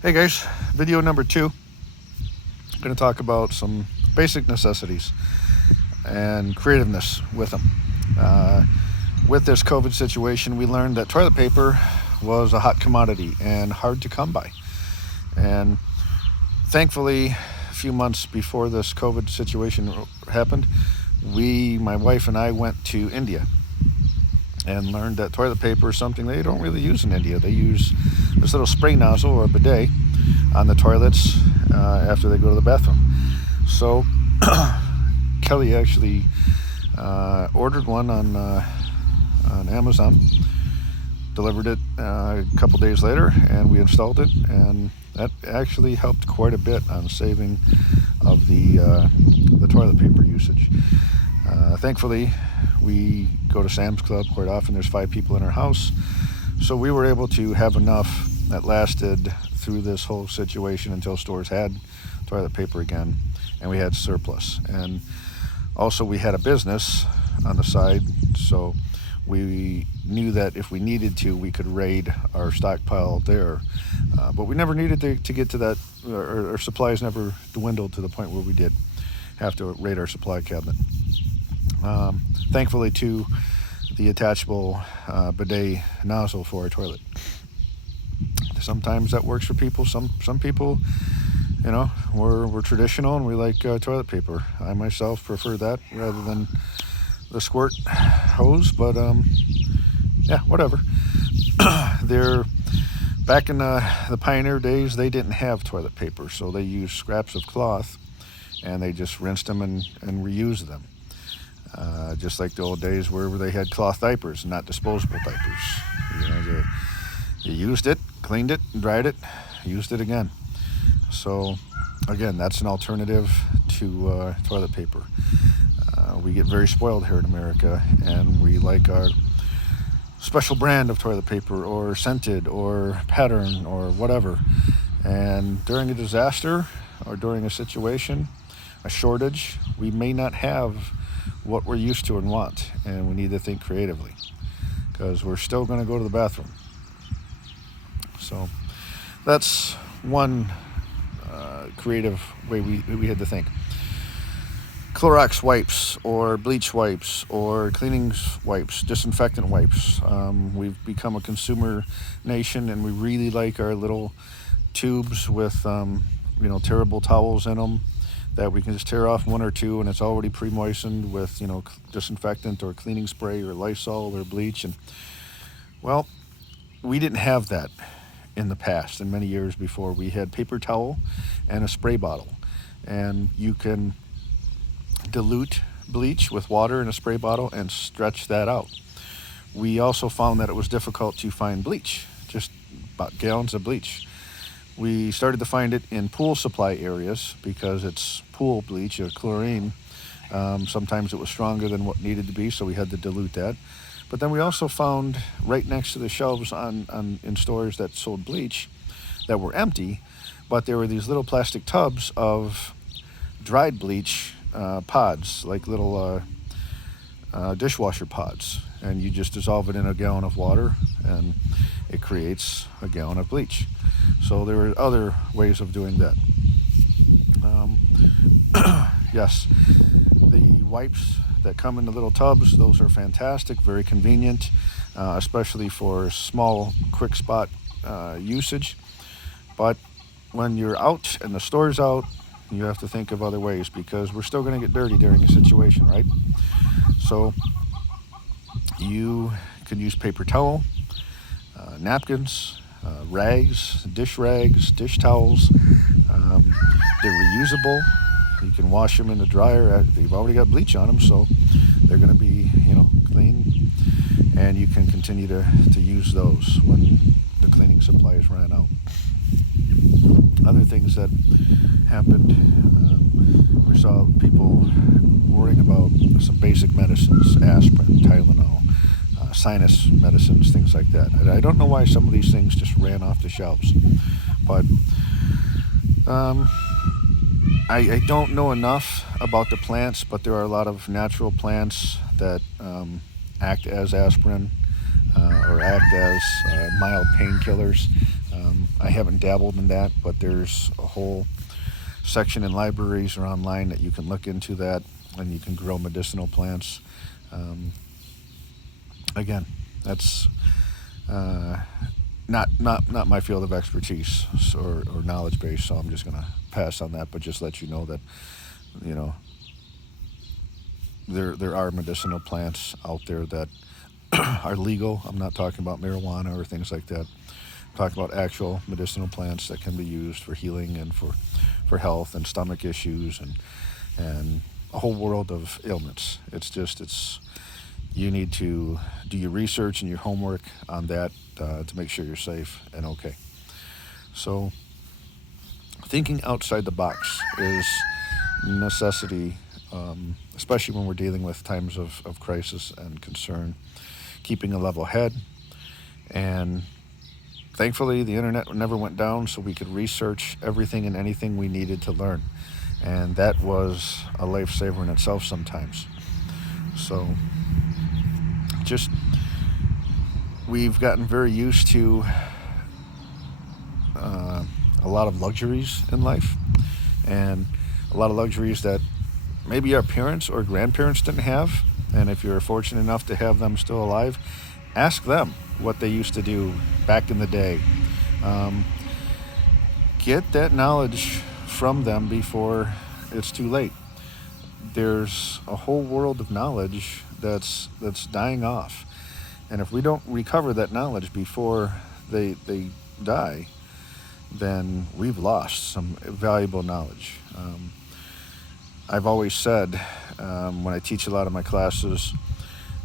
Hey guys, video number 2. I'm going to talk about some basic necessities and creativeness with them. Uh, with this COVID situation, we learned that toilet paper was a hot commodity and hard to come by. And thankfully, a few months before this COVID situation happened, my wife and I went to India and learned that toilet paper is something they don't really use in India. They use this little spray nozzle or a bidet on the toilets after they go to the bathroom. So Kelly actually ordered one on Amazon, delivered it a couple days later, and we installed it, and that actually helped quite a bit on saving of the toilet paper usage. Thankfully, we go to Sam's Club quite often. There's 5 people in our house, so we were able to have enough that lasted through this whole situation until stores had toilet paper again, and we had surplus. And also we had a business on the side, so we knew that if we needed to, we could raid our stockpile there. But we never needed to get to that. Our supplies never dwindled to the point where we did have to raid our supply cabinet. Thankfully, too, the attachable bidet nozzle for our toilet. Sometimes that works for people. Some people, we're traditional and we like toilet paper. I myself prefer that rather than the squirt hose, but yeah, whatever. They're back in the pioneer days. They didn't have toilet paper, so they used scraps of cloth, and they just rinsed them and reused them. Just like the old days where they had cloth diapers, not disposable diapers. You used it, cleaned it, dried it, used it again. So, again, that's an alternative to toilet paper. We get very spoiled here in America, and we like our special brand of toilet paper, or scented, or pattern, or whatever. And during a disaster, or during a situation, a shortage, we may not have what we're used to and want, and we need to think creatively, because we're still going to go to the bathroom. So that's one creative way we had to think. Clorox wipes, or bleach wipes, or cleaning wipes, disinfectant wipes. We've become a consumer nation, and we really like our little tubes with terrible towels in them that we can just tear off 1 or 2, and it's already pre-moistened with disinfectant or cleaning spray or Lysol or bleach. And well, we didn't have that in the past. In many years before, we had paper towel and a spray bottle, and you can dilute bleach with water in a spray bottle and stretch that out. We also found that it was difficult to find bleach, just about gallons of bleach. We started to find it in pool supply areas because it's pool bleach or chlorine. Sometimes it was stronger than what needed to be, so we had to dilute that. But then we also found right next to the shelves in stores that sold bleach that were empty, but there were these little plastic tubs of dried bleach pods, like little dishwasher pods. And you just dissolve it in a gallon of water, and it creates a gallon of bleach. So there are other ways of doing that. Yes, the wipes that come in the little tubs, those are fantastic, very convenient, especially for small, quick spot usage. But when you're out and the store's out, you have to think of other ways, because we're still going to get dirty during a situation, right? So you can use paper towel, napkins, rags, dish towels. They're reusable. You can wash them in the dryer. They've already got bleach on them, so they're going to be, clean. And you can continue to use those when the cleaning supplies run out. Other things that happened, we saw people worrying about some basic medicines, aspirin, Tylenol, sinus medicines, things like that. I don't know why some of these things just ran off the shelves, but I don't know enough about the plants, but there are a lot of natural plants that act as aspirin or act as mild painkillers. I haven't dabbled in that, but there's a whole section in libraries or online that you can look into that, and you can grow medicinal plants. Um, Again, that's uh, not my field of expertise or knowledge base, so I'm just gonna pass on that. But just let you know that, you know, there are medicinal plants out there that are legal. I'm not talking about marijuana or things like that. I'm talking about actual medicinal plants that can be used for healing and for health and stomach issues and a whole world of ailments. It's you need to do your research and your homework on that to make sure you're safe and okay. So thinking outside the box is necessity, especially when we're dealing with times of crisis and concern. Keeping a level head, and thankfully the internet never went down, so we could research everything and anything we needed to learn, and that was a lifesaver in itself sometimes. So just we've gotten very used to uh, a lot of luxuries in life, and a lot of luxuries that maybe our parents or grandparents didn't have. And if you're fortunate enough to have them still alive, ask them what they used to do back in the day. Um, get that knowledge from them before it's too late. There's a whole world of knowledge that's dying off, and if we don't recover that knowledge before they die, then we've lost some valuable knowledge. I've always said, when I teach a lot of my classes,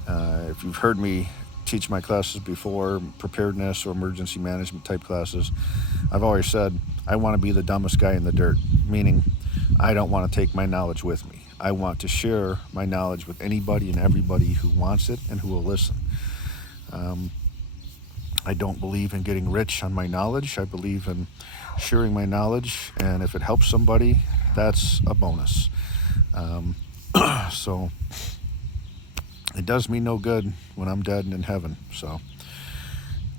if you've heard me teach my classes before, preparedness or emergency management type classes, I've always said I want to be the dumbest guy in the dirt, meaning I don't want to take my knowledge with me. I want to share my knowledge with anybody and everybody who wants it and who will listen. Um, I don't believe in getting rich on my knowledge. I believe in sharing my knowledge, and if it helps somebody, that's a bonus. Um, so it does me no good when I'm dead and in heaven. So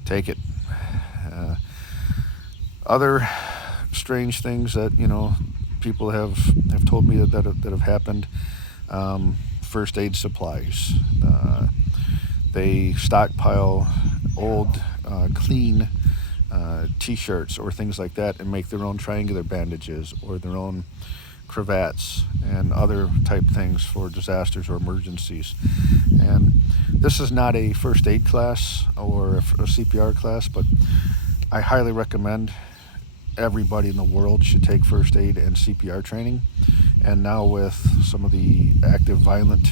take it. Uh, Other strange things that people have told me that have happened. First aid supplies. They stockpile old, clean T-shirts or things like that, and make their own triangular bandages or their own cravats and other type things for disasters or emergencies. And this is not a first aid class or a CPR class, but I highly recommend everybody in the world should take first aid and CPR training. And now with some of the active violent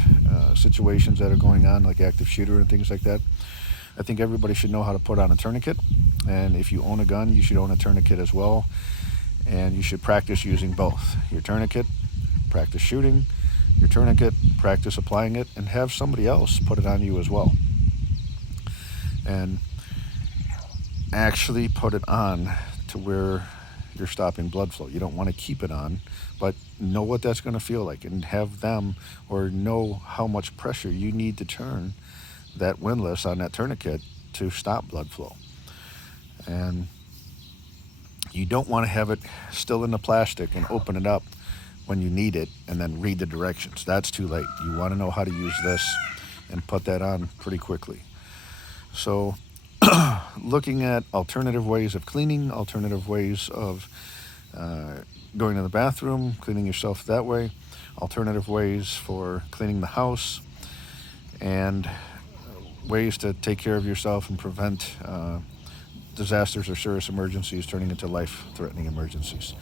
situations that are going on, like active shooter and things like that, I think everybody should know how to put on a tourniquet. And if you own a gun, you should own a tourniquet as well. And you should practice using both. Your tourniquet, practice shooting. Your tourniquet, practice applying it, and have somebody else put it on you as well. And actually put it on to where you're stopping blood flow. You don't want to keep it on, but know what that's going to feel like, and have them or know how much pressure you need to turn that windlass on that tourniquet to stop blood flow. And you don't want to have it still in the plastic and open it up when you need it and then read the directions. That's too late. You want to know how to use this and put that on pretty quickly. So looking at alternative ways of cleaning, alternative ways of going to the bathroom, cleaning yourself that way, alternative ways for cleaning the house, and ways to take care of yourself and prevent disasters or serious emergencies turning into life-threatening emergencies.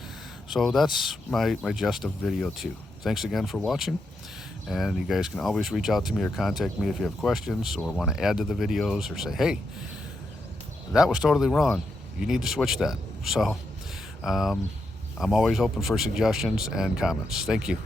So that's my gist of video 2. Thanks again for watching, and you guys can always reach out to me or contact me if you have questions or want to add to the videos or say, hey, that was totally wrong, you need to switch that. So I'm always open for suggestions and comments. Thank you.